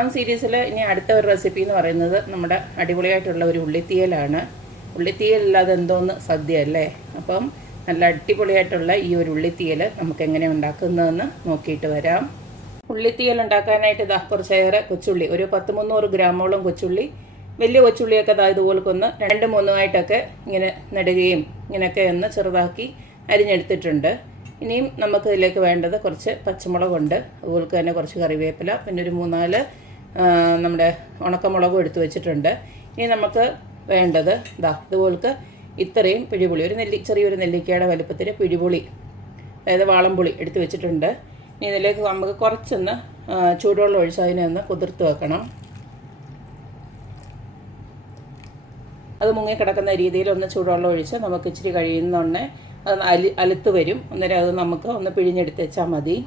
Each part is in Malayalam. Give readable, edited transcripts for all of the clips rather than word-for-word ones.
ഓണം സീരീസിൽ ഇനി അടുത്ത ഒരു റെസിപ്പി എന്ന് പറയുന്നത് നമ്മുടെ അടിപൊളിയായിട്ടുള്ള ഒരു ഉള്ളിത്തീയലാണ്. ഉള്ളിത്തീയലില്ലാതെ എന്തോന്ന് സദ്യ അല്ലേ? അപ്പം നല്ല അടിപൊളിയായിട്ടുള്ള ഈ ഒരു ഉള്ളിത്തീയൽ നമുക്ക് എങ്ങനെ ഉണ്ടാക്കുന്നതെന്ന് നോക്കിയിട്ട് വരാം. ഉള്ളിത്തീയൽ ഉണ്ടാക്കാനായിട്ട് ഇതാ കുറച്ചേറെ കൊച്ചുള്ളി, ഒരു 10-300 ഗ്രാമോളം കൊച്ചുള്ളി, വലിയ കൊച്ചുള്ളിയൊക്കെ ഇതുപോലെ ഒന്ന് 2-3 ഇങ്ങനെ നടുകയും ഇങ്ങനെയൊക്കെ ഒന്ന് ചെറുതാക്കി അരിഞ്ഞെടുത്തിട്ടുണ്ട്. ഇനിയും നമുക്ക് ഇതിലേക്ക് വേണ്ടത് കുറച്ച് പച്ചമുളകുണ്ട്, അതുപോലെ തന്നെ കുറച്ച് കറിവേപ്പില, പിന്നെ ഒരു 3-4 നമ്മുടെ ഉണക്കമുളകും എടുത്ത് വെച്ചിട്ടുണ്ട്. ഇനി നമുക്ക് വേണ്ടത് ഇതുപോലത്തെ ഇത്രയും പിടിപുളി, ചെറിയൊരു നെല്ലിക്കയുടെ വലുപ്പത്തിൽ പിടിപുളി, അതായത് വാളംപുളി എടുത്ത് വെച്ചിട്ടുണ്ട്. ഇനി ഇതിലേക്ക് നമുക്ക് കുറച്ചൊന്ന് ചൂടുവെള്ളം ഒഴിച്ച് അതിനെ ഒന്ന് കുതിർത്ത് വെക്കണം. അത് മുങ്ങിക്കിടക്കുന്ന രീതിയിൽ ഒന്ന് ചൂടുവെള്ളം ഒഴിച്ച് നമുക്ക് ഇച്ചിരി കഴിയുന്നൊന്നെ അത് അലുത്ത് വരും. അന്നേരം അത് നമുക്ക് ഒന്ന് പിഴിഞ്ഞെടുത്ത് വെച്ചാൽ മതി.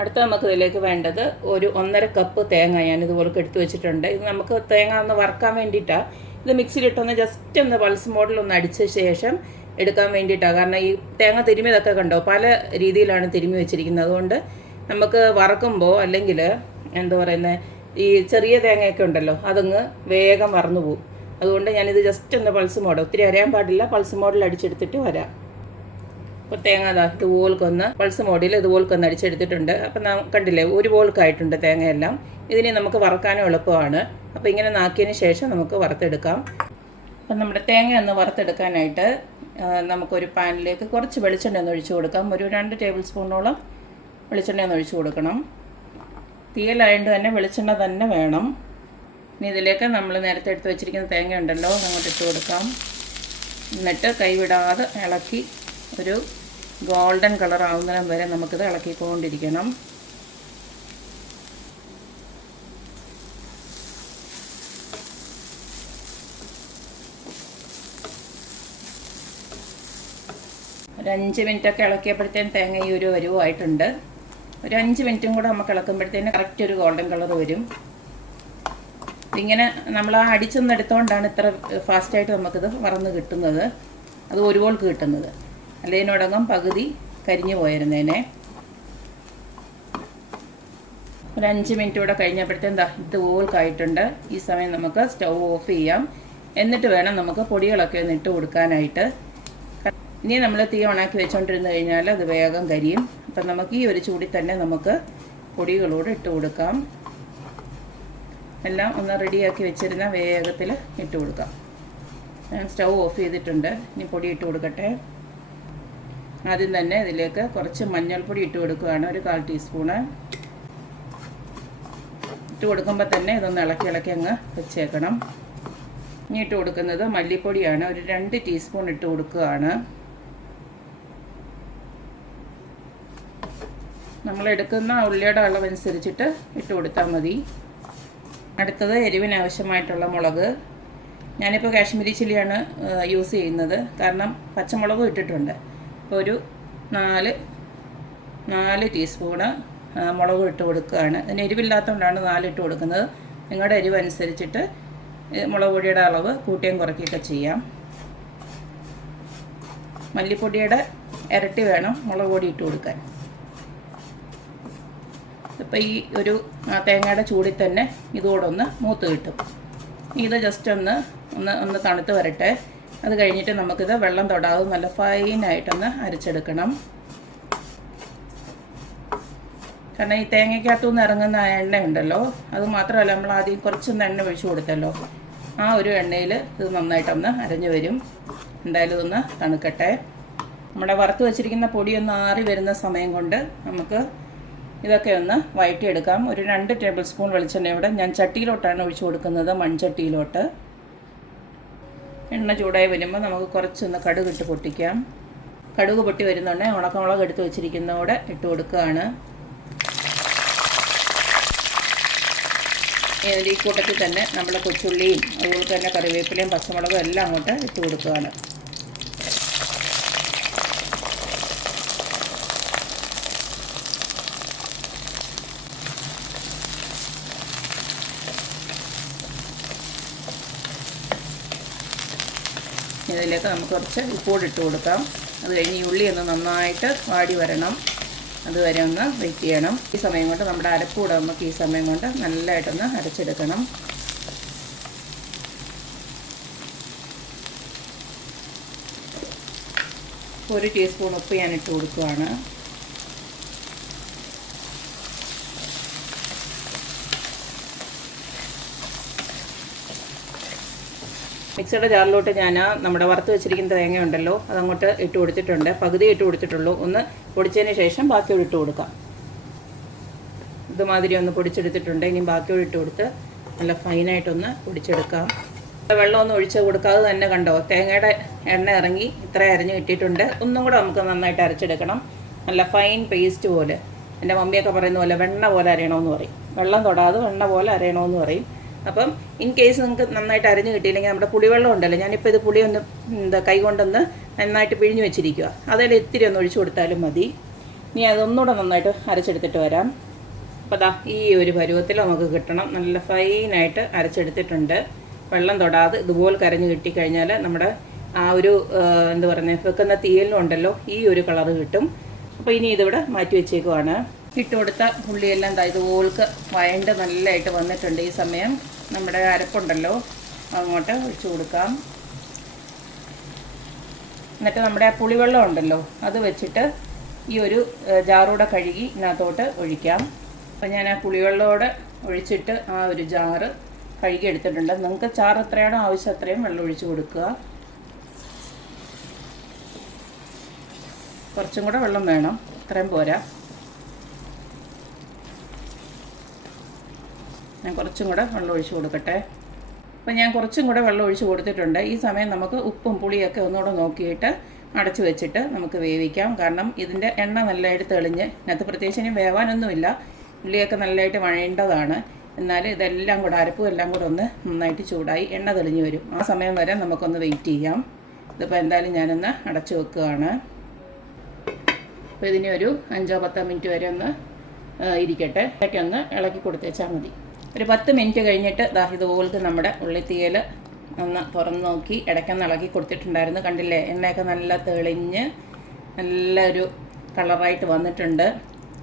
അടുത്ത നമുക്ക് ഇതിലേക്ക് വേണ്ടത് ഒരു 1.5 കപ്പ് തേങ്ങ ഞാനിതുപോലെ എടുത്ത് വെച്ചിട്ടുണ്ട്. ഇത് നമുക്ക് തേങ്ങ ഒന്ന് വറുക്കാൻ വേണ്ടിയിട്ടാണ്. ഇത് മിക്സിയിലിട്ടൊന്ന് ജസ്റ്റ് ഒന്ന് പൾസ് മോഡിൽ ഒന്ന് അടിച്ച ശേഷം എടുക്കാൻ വേണ്ടിയിട്ടാണ്. കാരണം ഈ തേങ്ങ തിരുമിയതൊക്കെ കണ്ടോ പല രീതിയിലാണ് തിരുമി വെച്ചിരിക്കുന്നത്. അതുകൊണ്ട് നമുക്ക് വറക്കുമ്പോൾ അല്ലെങ്കിൽ എന്താ പറയുന്നത്, ഈ ചെറിയ തേങ്ങയൊക്കെ ഉണ്ടല്ലോ അതങ്ങ് വേഗം വറന്നു പോകും. അതുകൊണ്ട് ഞാനിത് ജസ്റ്റ് ഒന്ന് പൾസ് മോഡ്, ഒത്തിരി അരയാൻ പാടില്ല, പൾസ് മോഡിൽ അടിച്ചെടുത്തിട്ട് വരാം. അപ്പോൾ തേങ്ങ ഇതുപോൽക്കൊന്ന് പൾസ് മോഡിൽ ഇതുപോൽക്കൊന്ന് അടിച്ചെടുത്തിട്ടുണ്ട്. അപ്പം കണ്ടില്ലേ, ഒരു പോൽക്കായിട്ടുണ്ട് തേങ്ങയെല്ലാം. ഇതിനെ നമുക്ക് വറക്കാനും എളുപ്പമാണ്. അപ്പോൾ ഇങ്ങനെ നാക്കിയതിന് ശേഷം നമുക്ക് വറുത്തെടുക്കാം. അപ്പം നമ്മുടെ തേങ്ങ ഒന്ന് വറുത്തെടുക്കാനായിട്ട് നമുക്കൊരു പാനിലേക്ക് കുറച്ച് വെളിച്ചെണ്ണ ഒന്ന് ഒഴിച്ചു കൊടുക്കാം. ഒരു 2 ടേബിൾ സ്പൂണോളം വെളിച്ചെണ്ണ ഒന്ന് ഒഴിച്ചു കൊടുക്കണം. തീയലായതുകൊണ്ട് തന്നെ വെളിച്ചെണ്ണ തന്നെ വേണം. ഇനി ഇതിലേക്ക് നമ്മൾ നേരത്തെ എടുത്ത് വെച്ചിരിക്കുന്ന തേങ്ങ ഉണ്ടല്ലോ അതങ്ങോട്ട് ഇട്ട് കൊടുക്കാം. എന്നിട്ട് കൈവിടാതെ ഇളക്കി ഒരു ഗോൾഡൻ കളർ ആവുന്നതിനും വരെ നമുക്കിത് ഇളക്കിക്കൊണ്ടിരിക്കണം. ഒരു 5 മിനിറ്റൊക്കെ ഇളക്കിയപ്പോഴത്തേനും തേങ്ങ ഈ ഒരു വരുവായിട്ടുണ്ട്. ഒരു 5 മിനിറ്റും കൂടെ നമുക്ക് ഇളക്കുമ്പോഴത്തേന് കറക്റ്റ് ഒരു ഗോൾഡൻ കളർ വരും. ഇങ്ങനെ നമ്മൾ ആ അടിച്ചൊന്ന് എടുത്തുകൊണ്ടാണ് ഇത്ര ഫാസ്റ്റായിട്ട് നമുക്കിത് വറന്ന് കിട്ടുന്നത്, അത് ഒരുപോലെ കിട്ടുന്നത്. അല്ലെങ്കിൽ ഇതിനോടകം പകുതി കരിഞ്ഞു പോയിരുന്നേനെ. ഒരു 5 മിനിറ്റ് കൂടെ കഴിഞ്ഞപ്പോഴത്തേന് ഇതുപോൽക്കായിട്ടുണ്ട്. ഈ സമയം നമുക്ക് സ്റ്റൗ ഓഫ് ചെയ്യാം. എന്നിട്ട് വേണം നമുക്ക് പൊടികളൊക്കെ ഒന്ന് ഇട്ട് കൊടുക്കാനായിട്ട്. ഇനി നമ്മൾ തീ ഓണാക്കി വെച്ചുകൊണ്ടിരുന്ന് കഴിഞ്ഞാൽ അത് വേഗം കരിയും. അപ്പം നമുക്ക് ഈ ഒരു ചൂടിൽ തന്നെ നമുക്ക് പൊടികളോട് ഇട്ട് കൊടുക്കാം. എല്ലാം ഒന്ന് റെഡിയാക്കി വെച്ചിരുന്ന വേഗത്തിൽ ഇട്ട് കൊടുക്കാം. ഞാൻ സ്റ്റൗ ഓഫ് ചെയ്തിട്ടുണ്ട്. ഇനി പൊടി ഇട്ട് കൊടുക്കട്ടെ. ആദ്യം തന്നെ ഇതിലേക്ക് കുറച്ച് മഞ്ഞൾപ്പൊടി ഇട്ട് കൊടുക്കുകയാണ്, ഒരു 1/4 ടീസ്പൂണ് ഇട്ട് കൊടുക്കുമ്പോൾ തന്നെ ഇതൊന്ന് ഇളക്കി അങ്ങ് വെച്ചേക്കണം. ഇനി ഇട്ട് കൊടുക്കുന്നത് മല്ലിപ്പൊടിയാണ്, ഒരു 2 ടീസ്പൂൺ ഇട്ട് കൊടുക്കുകയാണ്. നമ്മളെടുക്കുന്ന ഉള്ളിയുടെ അളവനുസരിച്ചിട്ട് ഇട്ട് കൊടുത്താൽ മതി. അടുത്തത് എരിവിന് ആവശ്യമായിട്ടുള്ള മുളക്. ഞാനിപ്പോൾ കാശ്മീരി ചില്ലിയാണ് യൂസ് ചെയ്യുന്നത്, കാരണം പച്ചമുളകും ഇട്ടിട്ടുണ്ട്. അപ്പോൾ ഒരു 4 ടീസ്പൂണ് മുളക് ഇട്ട് കൊടുക്കുകയാണ്. അതിന് എരിവില്ലാത്തതുകൊണ്ടാണ് 4 ഇട്ട് കൊടുക്കുന്നത്. നിങ്ങളുടെ എരിവ് അനുസരിച്ചിട്ട് മുളക് പൊടിയുടെ അളവ് കൂട്ടുകയും കുറയ്ക്കുകയൊക്കെ ചെയ്യാം. മല്ലിപ്പൊടിയുടെ ഇരട്ടി വേണം മുളക് പൊടി ഇട്ട് കൊടുക്കാൻ. ഇപ്പോൾ ഈ ഒരു തേങ്ങയുടെ ചൂടിൽ തന്നെ ഇതോടൊന്ന് മൂത്ത് കിട്ടും. ഇത് ജസ്റ്റ് ഒന്ന് തണുത്ത് വരട്ടെ. അത് കഴിഞ്ഞിട്ട് നമുക്കിത് വെള്ളം തൊടാതെ നല്ല ഫൈനായിട്ടൊന്ന് അരച്ചെടുക്കണം. കാരണം ഈ തേങ്ങയ്ക്കകത്തുനിന്ന് ഇറങ്ങുന്ന എണ്ണ ഉണ്ടല്ലോ, അത് മാത്രമല്ല നമ്മൾ ആദ്യം കുറച്ചൊന്ന് എണ്ണ ഒഴിച്ചു കൊടുത്തല്ലോ, ആ ഒരു എണ്ണയിൽ ഇത് നന്നായിട്ടൊന്ന് അരഞ്ഞു വരും. എന്തായാലും ഇതൊന്ന് തണുക്കട്ടെ. നമ്മുടെ വറുത്ത് വെച്ചിരിക്കുന്ന പൊടിയൊന്ന് ആറി വരുന്ന സമയം കൊണ്ട് നമുക്ക് ഇതൊക്കെ ഒന്ന് വഴറ്റിയെടുക്കാം. ഒരു 2 ടേബിൾ സ്പൂൺ വെളിച്ചെണ്ണയോടെ ഞാൻ ചട്ടിയിലോട്ടാണ് ഒഴിച്ചു കൊടുക്കുന്നത്, മൺചട്ടിയിലോട്ട്. എണ്ണ ചൂടായി വരുമ്പോൾ നമുക്ക് കുറച്ചൊന്ന് കടുകിട്ട് പൊട്ടിക്കാം. കടുക് പൊട്ടി വരുന്നുണ്ടെങ്കിൽ ഉണക്കമുളക് എടുത്ത് വെച്ചിരിക്കുന്നതോടെ ഇട്ട് കൊടുക്കുകയാണ്. ഈ കൂട്ടത്തിൽ തന്നെ നമ്മൾ കൊച്ചുള്ളിയും അതുപോലെ തന്നെ കറിവേപ്പിലയും പച്ചമുളകും എല്ലാം അങ്ങോട്ട് ഇട്ട് കൊടുക്കുകയാണ്. ഇതിലേക്ക് നമുക്ക് കുറച്ച് ഉപ്പുകൂടി ഇട്ട് കൊടുക്കാം. അത് കഴിഞ്ഞ് ഈ ഉള്ളി ഒന്ന് നന്നായിട്ട് വാടി വരണം. അതുവരെ ഒന്ന് വെയിറ്റ് ചെയ്യണം. ഈ സമയം കൊണ്ട് നമ്മുടെ അരപ്പ് കൂടെ നമുക്ക് ഈ സമയം കൊണ്ട് നല്ലതായിട്ടൊന്ന് അരച്ചെടുക്കണം. ഒരു ടീസ്പൂൺ ഉപ്പ് ഞാൻ ഇട്ട് കൊടുക്കുകയാണ്. മിക്സിയുടെ ജാറിലോട്ട് ഞാൻ നമ്മുടെ വറുത്ത് വെച്ചിരിക്കുന്ന തേങ്ങ ഉണ്ടല്ലോ അതങ്ങോട്ട് ഇട്ട് കൊടുത്തിട്ടുണ്ട്. പകുതി ഇട്ട് കൊടുത്തിട്ടുള്ളൂ. ഒന്ന് പൊടിച്ചതിന് ശേഷം ബാക്കിയോട് ഇട്ട് കൊടുക്കാം. ഇതുമാതിരി ഒന്ന് പൊടിച്ചെടുത്തിട്ടുണ്ട്. ഇനി ബാക്കിയോട് ഇട്ട് കൊടുത്ത് നല്ല ഫൈനായിട്ടൊന്ന് പൊടിച്ചെടുക്കാം. വെള്ളമൊന്നും ഒഴിച്ച് കൊടുക്കാതെ തന്നെ കണ്ടോ തേങ്ങയുടെ എണ്ണ ഇറങ്ങി ഇത്ര അരഞ്ഞ് കിട്ടിയിട്ടുണ്ട്. ഒന്നും കൂടെ നമുക്ക് നന്നായിട്ട് അരച്ചെടുക്കണം. നല്ല ഫൈൻ പേസ്റ്റ് പോലെ. എൻ്റെ മമ്മിയൊക്കെ പറയുന്ന പോലെ വെണ്ണ പോലെ അരയണമെന്ന് പറയും. വെള്ളം തൊടാതെ വെണ്ണ പോലെ അരയണമെന്ന് പറയും. അപ്പം ഇൻ കേസ് നിങ്ങൾക്ക് നന്നായിട്ട് അരഞ്ഞ് കിട്ടിയില്ലെങ്കിൽ നമ്മുടെ പുളിവെള്ളം ഉണ്ടല്ലോ, ഞാനിപ്പോൾ ഇത് പുളി ഒന്ന് കൈ കൊണ്ടൊന്ന് നന്നായിട്ട് പിഴിഞ്ഞ് വെച്ചിരിക്കുക. അതിൽ ഇത്തിരി ഒന്ന് ഒഴിച്ചു കൊടുത്താലും മതി. ഇനി അതൊന്നുകൂടെ നന്നായിട്ട് അരച്ചെടുത്തിട്ട് വരാം. അപ്പോൾ ദാ ഈ ഒരു പരുവത്തിൽ നമുക്ക് കിട്ടണം. നല്ല ഫൈനായിട്ട് അരച്ചെടുത്തിട്ടുണ്ട്. വെള്ളം തൊടാതെ ഇതുപോലെ കരഞ്ഞ് കിട്ടിക്കഴിഞ്ഞാൽ നമ്മുടെ ആ ഒരു എന്താ പറയുന്നത് വെക്കുന്ന തീയലിനുണ്ടല്ലോ ഈ ഒരു കളറ് കിട്ടും. അപ്പോൾ ഇനി ഇതിവിടെ മാറ്റി വെച്ചേക്കുവാണ്. ഇട്ട് കൊടുത്ത ഉള്ളിയെല്ലാം ഇതുപോൾക്ക് വഴണ്ട് നല്ലതായിട്ട് വന്നിട്ടുണ്ട്. ഈ സമയം നമ്മുടെ അരപ്പുണ്ടല്ലോ അങ്ങോട്ട് ഒഴിച്ചു കൊടുക്കാം. എന്നിട്ട് നമ്മുടെ പുളിവെള്ളം ഉണ്ടല്ലോ അത് വെച്ചിട്ട് ഈ ഒരു ജാറൂടെ കഴുകി ഇതിനകത്തോട്ട് ഒഴിക്കാം. അപ്പോൾ ഞാൻ ആ പുളിവെള്ളത്തോടെ ഒഴിച്ചിട്ട് ആ ഒരു ജാറ് കഴുകി എടുത്തിട്ടുണ്ട്. നിങ്ങൾക്ക് ചാറ് എത്രയാണോ ആവശ്യം അത്രയും വെള്ളം ഒഴിച്ച് കൊടുക്കുക. കുറച്ചും കൂടെ വെള്ളം വേണം, ഇത്രയും പോരാ. ഞാൻ കുറച്ചും കൂടെ വെള്ളം ഒഴിച്ച് കൊടുക്കട്ടെ. അപ്പോൾ ഞാൻ കുറച്ചും കൂടെ വെള്ളം ഒഴിച്ച് കൊടുത്തിട്ടുണ്ട്. ഈ സമയം നമുക്ക് ഉപ്പും പുളിയൊക്കെ ഒന്നുകൂടെ നോക്കിയിട്ട് അടച്ചു വെച്ചിട്ട് നമുക്ക് വേവിക്കാം. കാരണം ഇതിൻ്റെ എണ്ണ നല്ലതായിട്ട് തെളിഞ്ഞ് ഇതിനകത്ത് പ്രത്യേകിച്ച് ഇനി വേവാനൊന്നുമില്ല. ഉള്ളിയൊക്കെ നല്ലതായിട്ട് വഴേണ്ടതാണ്. എന്നാൽ ഇതെല്ലാം കൂടെ അരപ്പും എല്ലാം കൂടെ ഒന്ന് നന്നായിട്ട് ചൂടായി എണ്ണ തെളിഞ്ഞ് വരും. ആ സമയം വരെ നമുക്കൊന്ന് വെയിറ്റ് ചെയ്യാം. ഇതിപ്പോൾ എന്തായാലും ഞാനൊന്ന് അടച്ചു വെക്കുകയാണ്. അപ്പോൾ ഇതിനെ ഒരു 5-10 മിനിറ്റ് വരെ ഒന്ന് ഇരിക്കട്ടെ. ഇടയ്ക്ക് ഒന്ന് ഇളക്കി കൊടുത്തേച്ചാൽ മതി. ഒരു 10 മിനിറ്റ് കഴിഞ്ഞിട്ട് ഇതുപോലത്തെ നമ്മുടെ ഉള്ളിത്തീയൽ ഒന്ന് തുറന്ന് നോക്കി ഇടയ്ക്കൊന്ന് ഇളക്കി കൊടുത്തിട്ടുണ്ടായിരുന്നു. കണ്ടില്ലേ എണ്ണയൊക്കെ നല്ല തെളിഞ്ഞ് നല്ലൊരു കളറായിട്ട് വന്നിട്ടുണ്ട്.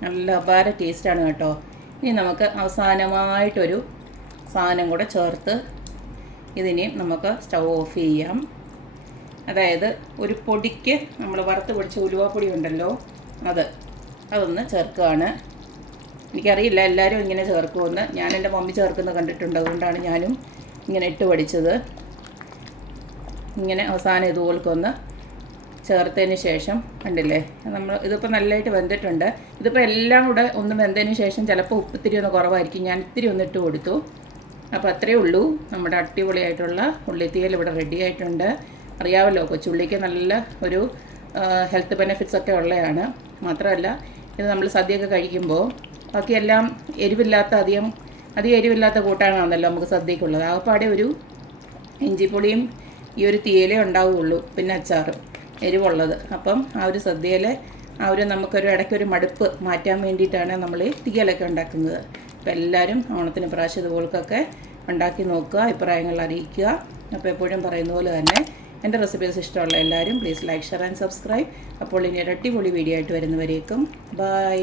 നല്ല അപാര ടേസ്റ്റാണ് കേട്ടോ. ഇനി നമുക്ക് അവസാനമായിട്ടൊരു സാധനം കൂടെ ചേർത്ത് ഇതിനെയും നമുക്ക് സ്റ്റൗ ഓഫ് ചെയ്യാം. അതായത് ഒരു പൊടിക്ക് നമ്മൾ വറുത്ത് പൊടിച്ച ഉലുവാപ്പൊടി ഉണ്ടല്ലോ അതൊന്ന് ചേർക്കുകയാണ്. എനിക്കറിയില്ല എല്ലാവരും ഇങ്ങനെ ചേർക്കുമെന്ന്. ഞാൻ എൻ്റെ മമ്മി ചേർക്കുന്നത് കണ്ടിട്ടുണ്ട്. അതുകൊണ്ടാണ് ഞാനും ഇങ്ങനെ ഇട്ട് പഠിച്ചത്. ഇങ്ങനെ അവസാനം ഇതുപോലൊന്ന് ചേർത്തതിന് ശേഷം കണ്ടില്ലേ ഇതിപ്പോൾ നല്ലതായിട്ട് വെന്തിട്ടുണ്ട്. ഇതിപ്പോൾ എല്ലാം കൂടെ ഒന്ന് വെന്തതിന് ശേഷം ചിലപ്പോൾ ഉപ്പിത്തിരി ഒന്ന് കുറവായിരിക്കും. ഞാൻ ഇത്തിരി ഒന്ന് ഇട്ട് കൊടുത്തു. അപ്പോൾ അത്രയേ ഉള്ളൂ. നമ്മുടെ അടിപൊളിയായിട്ടുള്ള ഉള്ളിത്തീയൽ ഇവിടെ റെഡി ആയിട്ടുണ്ട്. അറിയാമല്ലോ കൊച്ചുള്ളിക്ക് നല്ല ഒരു ഹെൽത്ത് ബെനിഫിറ്റ്സ് ഒക്കെ ഉള്ളതാണ്. മാത്രമല്ല ഇത് നമ്മൾ സദ്യയൊക്കെ കഴിക്കുമ്പോൾ ബാക്കിയെല്ലാം എരിവില്ലാത്ത അധികം എരിവില്ലാത്ത കൂട്ടാനാണല്ലോ നമുക്ക് സദ്യക്കുള്ളത്. ആകപ്പാടെ ഒരു ഇഞ്ചിപ്പൊടിയും ഈ ഒരു തീയലേ ഉണ്ടാവുകയുള്ളൂ, പിന്നെ അച്ചാറും എരിവുള്ളത്. അപ്പം ആ ഒരു സദ്യയിലെ ആ ഒരു നമുക്കൊരു ഇടയ്ക്കൊരു മടുപ്പ് മാറ്റാൻ വേണ്ടിയിട്ടാണ് നമ്മൾ ഈ തീയലൊക്കെ ഉണ്ടാക്കുന്നത്. അപ്പോൾ എല്ലാവരും ഓണത്തിന് പ്രാവശ്യം ഇതുപോലൊക്കെ ഉണ്ടാക്കി നോക്കുക, അഭിപ്രായങ്ങൾ അറിയിക്കുക. അപ്പോൾ എപ്പോഴും പറയുന്ന പോലെ തന്നെ എൻ്റെ റെസിപ്പീസ് ഇഷ്ടമുള്ള എല്ലാവരും please like, share and subscribe. അപ്പോൾ ഇനി ഒരു അടിപൊളി വീഡിയോ ആയിട്ട് വരുന്നവരേക്കും ബൈ.